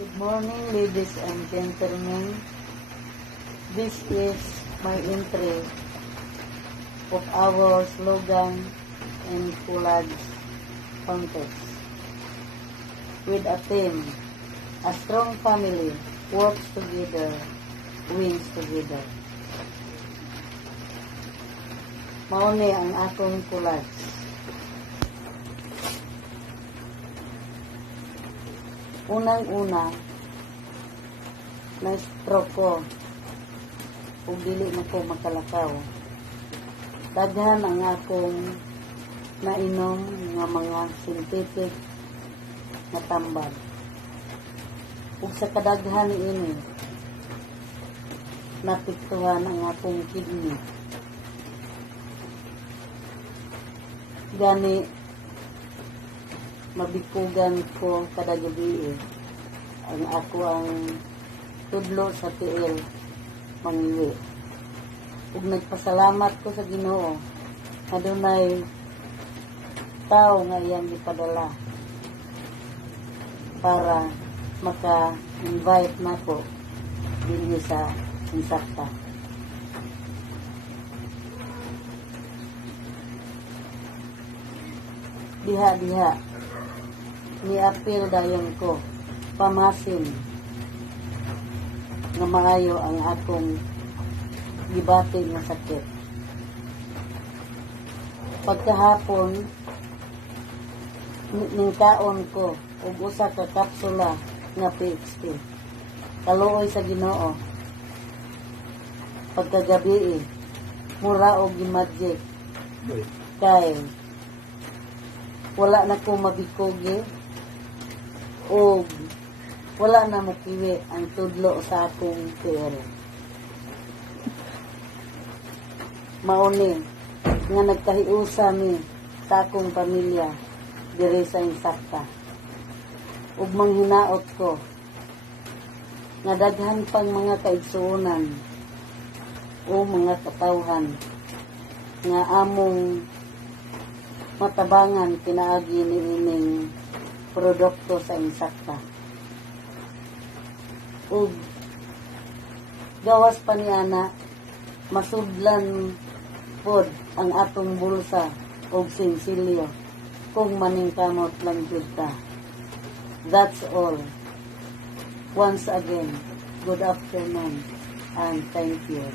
Good morning, ladies and gentlemen. This is my entry of our slogan and collage contest with a theme: a strong family works together, wins together. Mao ni ang akong collage. Unang-una, na-stroke ko kung dili na ko makalakaw. Daghan ang akong nainom nga mga synthetic na tambal. Ug sa kadaghan ini, napiktuhan ang akong kidney. Gani, mabikugan ko kada gabi ang ako ang tudlo sa tiil mangiwi. Ug nagpasalamat ko sa Ginoo adunay tao nga iyang gipadala para maka-invite nako dinhi sa Insakta. Diha-diha ni-appeal dayon ko pamasin na maayo ang akong gibati na sakit. Pagkahapon ningkaon ko og usa ka kapsula nga PXT. Kaluoy sa Ginoo. Pagkagabi mura og gimagic kay wala na ko mabikugi o wala na makiwi ang tudlo sa akong tiil. Mauni nga nagkahiusa mi sa akong pamilya diri sa Insakta. Ug manghinaot ko nga daghan pang mga kaigsuonan o mga katawhan nga among matabangan pinaagi ni ining produkto sa Insakta. Ug gawas pa niana masudlan pod ang atong bulsa og sinsilyo kung maningkamot lang jud ta. That's all. Once again, good afternoon and thank you.